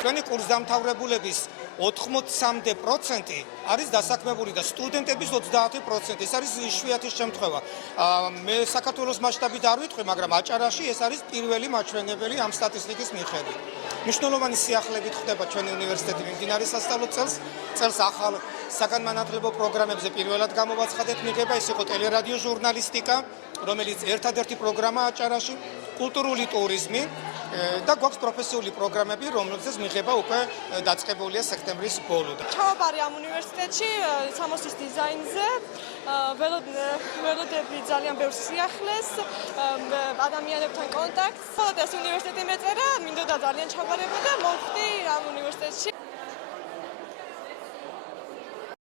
ჩვენი კურსდამთავრებულების 83% არის დასაქმებული და სტუდენტების 30%. ეს არის იშვიათი შემთხვევა. მე საქართველოს მასშტაბით არ ვიტყვი, მაგრამ აჭარაში ეს არის პირველი მაჩვენებელი ამ სტატისტიკის მიხედვით. მნიშვნელოვანი სიახლეებით ხდება ჩვენი უნივერსიტეტი მიმდინარე სასწავლო წელს ახალ საგანმანათლებლო პროგრამებზე პირველად გამოვაცხადეთ მიღება, ეს იყო ტელერადიო ჟურნალისტიკა, რომელიც ერთადერთი პროგრამა აჭარაში, კულტურული ტურიზმი და გვაქვს პროფესიული პროგრამები, რომლებზეც მიღება უკვე დაწყებულია სექტემბრის ბოლოდან. ჩავაბარე ამ უნივერსიტეტში სამოსის დიზაინზე, ველოდები ძალიან ბევრ სიახლეს, ადამიანებთან კონტაქტს. ეს უნივერსიტეტი მეწერა, მინდოდა ძალიან ჩავაბარება და მოვხდი ამ უნივერსიტეტში.